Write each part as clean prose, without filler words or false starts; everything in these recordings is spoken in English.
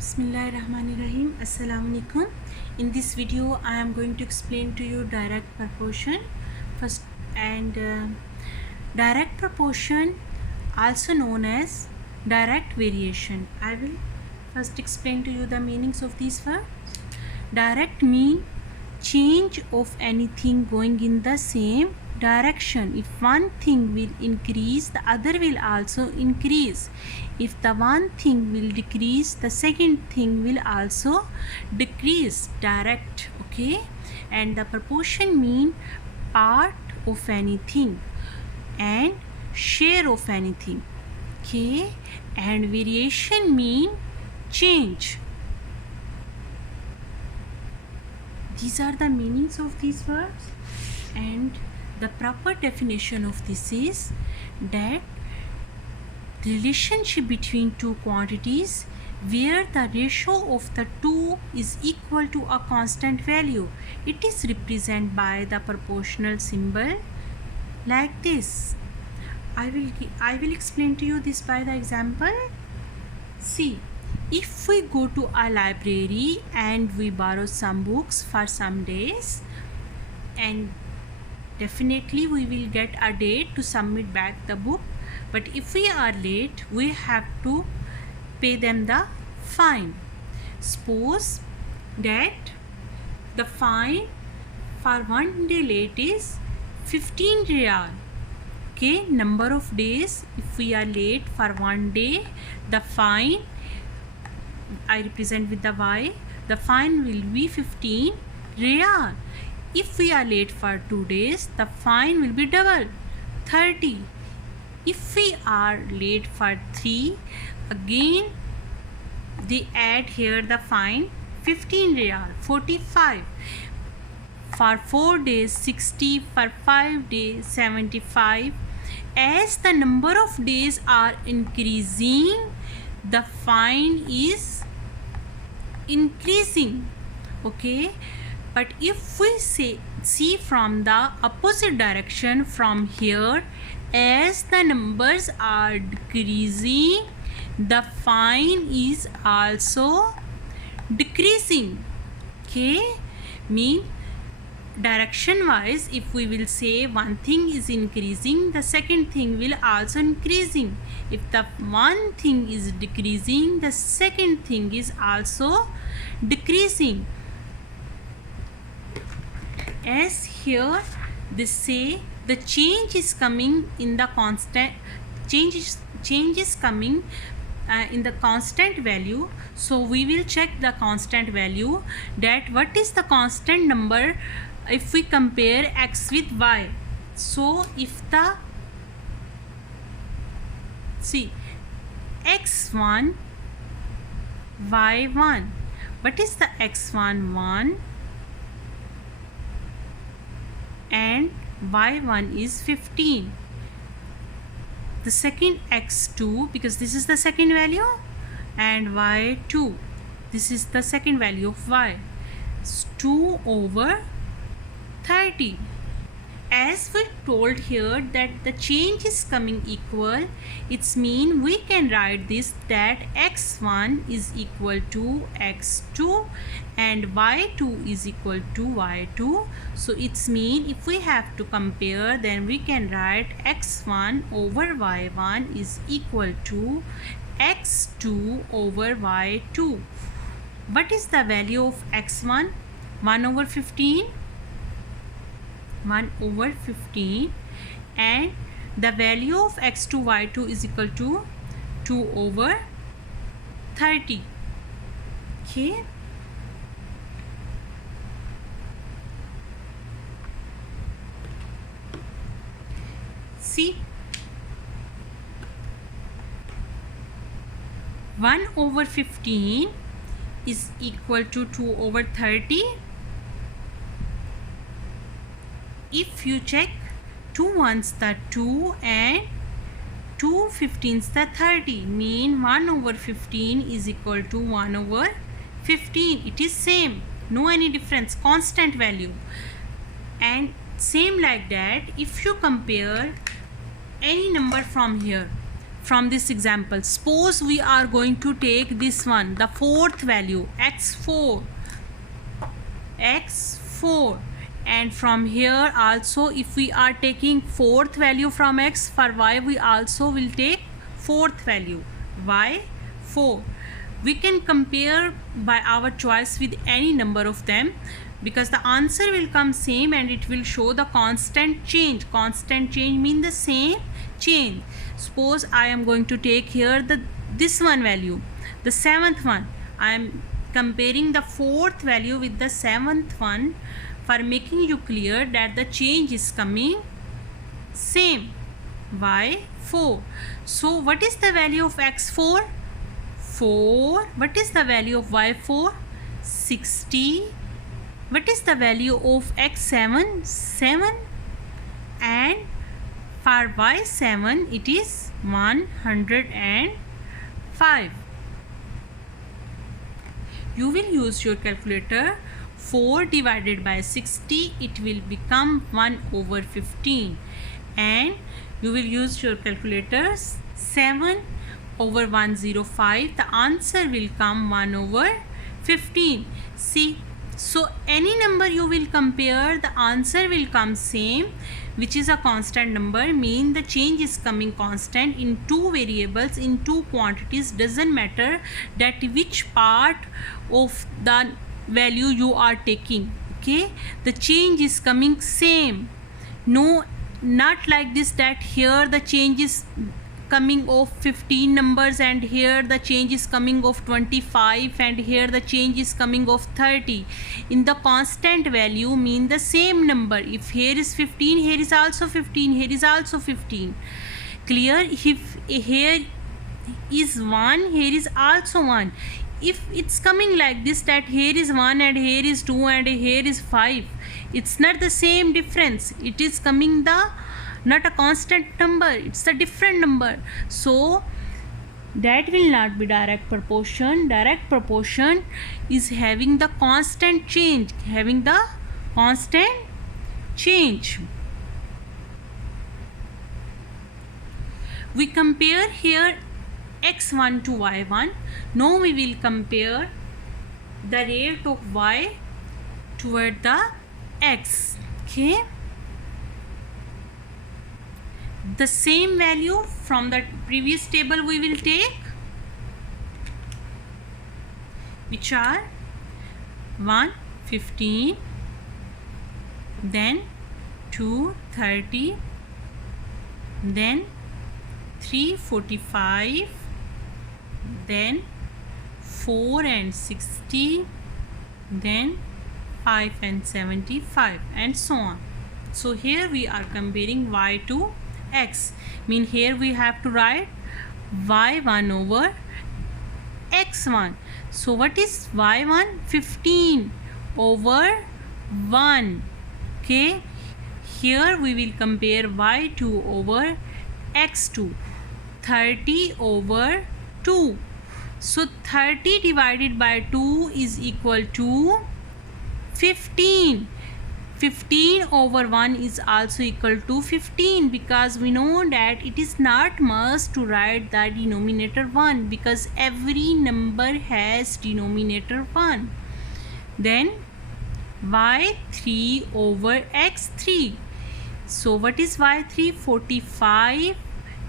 Bismillahirrahmanirrahim. Assalamualaikum. In this video, I am going to explain to you direct proportion. First, and direct proportion, also known as direct variation. I will first explain to you the meanings of these words. Direct mean change of anything going in the same direction. If one thing will increase, the other will also increase. If the one thing will decrease, the second thing will also decrease. Direct, okay? And the proportion mean part of anything and share of anything, okay? And variation mean change. These are the meanings of these words, and the proper definition of this is that relationship between two quantities where the ratio of the two is equal to a constant value. It is represented by the proportional symbol like this. I will explain to you this by the example. See, if we go to a library and we borrow some books for some days, and definitely we will get a date to submit back the book, but if we are late, we have to pay them the fine. Suppose that the fine for 1 day late is 15 riyal. Okay, number of days, if we are late for 1 day, the fine I represent with the Y, the fine will be 15 riyal. If we are late for 2 days, the fine will be double, 30. If we are late for 3, again they add here the fine 15 riyal, 45. For 4 days 60, for 5 days 75. As the number of days are increasing, the fine is increasing, okay? But if we see from the opposite direction, from here, as the numbers are decreasing, the fine is also decreasing, okay? Mean direction wise, if we will say one thing is increasing, the second thing will also increasing. If the one thing is decreasing, the second thing is also decreasing. As here they say, the change is coming in the constant, change is coming in the constant value. So we will check the constant value, that what is the constant number if we compare x with y. So if the, see, x1 y1, what is the x1 1 and y1 is 15. The second x2, because this is the second value, and y2, this is the second value of y. It's 2 over 30. As we told here that the change is coming equal, it's mean we can write this, that x1 is equal to x2 and y2 is equal to y2. So it's mean if we have to compare, then we can write x1 over y1 is equal to x2 over y2. What is the value of x1? 1 over 15. 1 over 15, and the value of x2 y2 is equal to 2 over 30, okay? See, 1 over 15 is equal to 2 over 30. If you check, 2 ones the 2 and 2 15s the 30, mean 1 over 15 is equal to 1 over 15. It is same, no any difference, constant value. And same like that, if you compare any number from here, from this example. Suppose we are going to take this one, the fourth value, x4, and from here also, if we are taking fourth value from x, for y we also will take fourth value, y4. We can compare by our choice with any number of them, because the answer will come same and it will show the constant change. Constant change means the same change. Suppose I am going to take here this one value, the seventh one. I am comparing the fourth value with the seventh one for making you clear that the change is coming same, y4. So what is the value of x4? 4. What is the value of y4? 60. What is the value of x7? 7. And for y7 it is 105. You will use your calculator. 4 divided by 60, it will become 1/15, and you will use your calculators. 7 over 105, the answer will come 1/15. See, so any number you will compare, the answer will come same, which is a constant number, mean the change is coming constant in two variables, in two quantities. Doesn't matter that which part of the value you are taking, okay, the change is coming same. No, not like this, that here the change is coming of 15 numbers and here the change is coming of 25 and here the change is coming of 30. In the constant value mean the same number. If here is 15, here is also 15, here is also 15. Clear? If here is 1, here is also 1. If it's coming like this, that here is 1 and here is 2 and here is 5, it's not the same difference. It is coming not a constant number, it's a different number. So that will not be direct proportion. Direct proportion is having the constant change, We compare here x1 to y1. Now we will compare the rate of y toward the x. Okay, the same value from the previous table we will take, which are 115, then 230, then 345, then 4 and 60, then 5 and 75, and so on. So here we are comparing y to x, mean here we have to write y1 over x1. So what is y1? 15 over 1. Okay, here we will compare y2 over x2, 30 over 2. So 30 divided by 2 is equal to 15. 15 over 1 is also equal to 15, because we know that it is not must to write the denominator 1, because every number has denominator 1. Then y3 over x3. So what is y3? 45.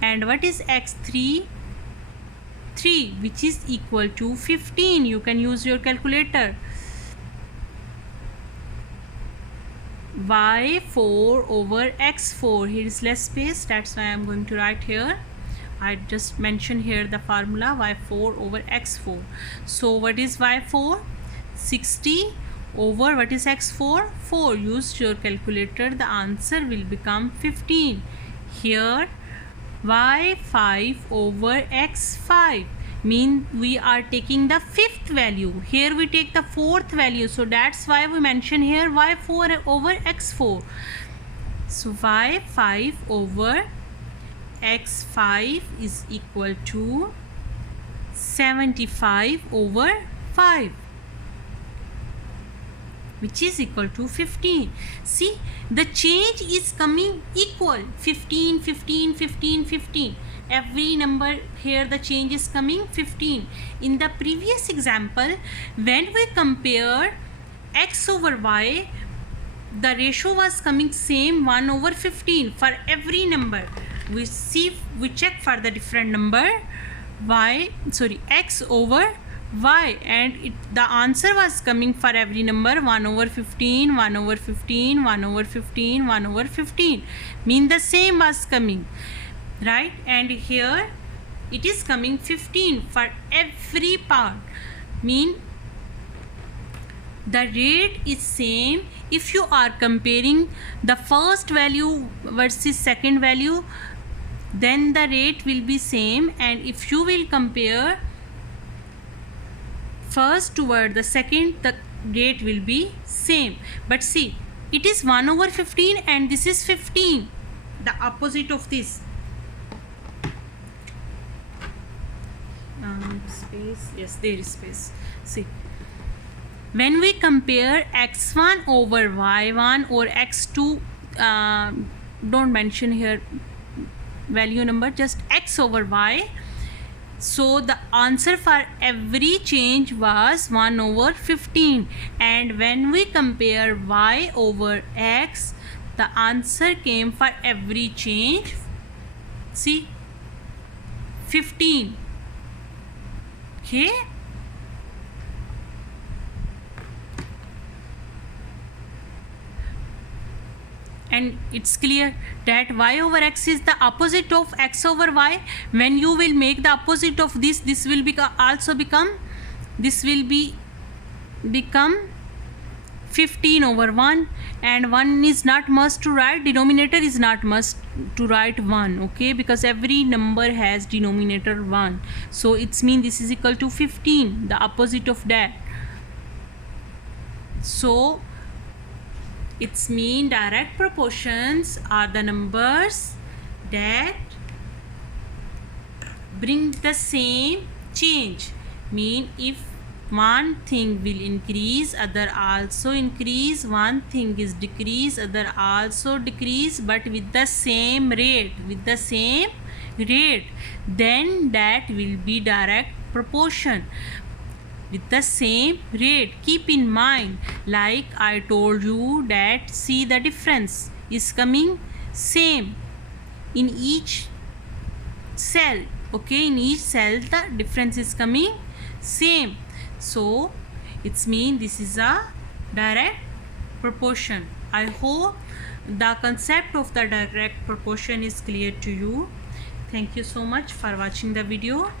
And what is x3? 3, which is equal to 15. You can use your calculator. y4 over x4. Here is less space, that's why I am going to write here. I just mentioned here the formula y4 over x4. So what is y4? 60 over what is x4? 4. Use your calculator, the answer will become 15. Here y5 over x5, mean we are taking the fifth value. Here we take the fourth value, so that's why we mention here y4 over x4. So y5 over x5 is equal to 75 over 5, which is equal to 15. See, the change is coming equal, 15, 15, 15, 15. every number here the change is coming 15. In the previous example, when we compare x over y, the ratio was coming same 1 over 15 for every number. We check for the different number x over y, and the answer was coming for every number 1 over 15, 1 over 15, 1 over 15, 1 over 15, mean the same was coming, right? And here it is coming 15 for every part, mean the rate is same. If you are comparing the first value versus second value, then the rate will be same, and if you will compare first toward the second, the rate will be same. But see, it is 1 over 15 and this is 15, the opposite of this. Space, yes, there is space. See, when we compare x1 over y1 or x2, don't mention here value number, just x over y. So the answer for every change was 1 over 15, and when we compare y over x, the answer came for every change, see, 15. Okay, and it's clear that y over x is the opposite of x over y. When you will make the opposite of this will become 15 over 1, and 1 is not must to write, denominator is not must to write 1, okay, because every number has denominator 1. So it's mean this is equal to 15, the opposite of that. So it's mean direct proportions are the numbers that bring the same change. Mean if one thing will increase, other also increase, one thing is decrease, other also decrease, but with the same rate, then that will be direct proportion. With the same rate, keep in mind, like I told you that, see, the difference is coming same in each cell, okay, in each cell the difference is coming same. So it's mean this is a direct proportion. I hope the concept of the direct proportion is clear to you. Thank you so much for watching the video.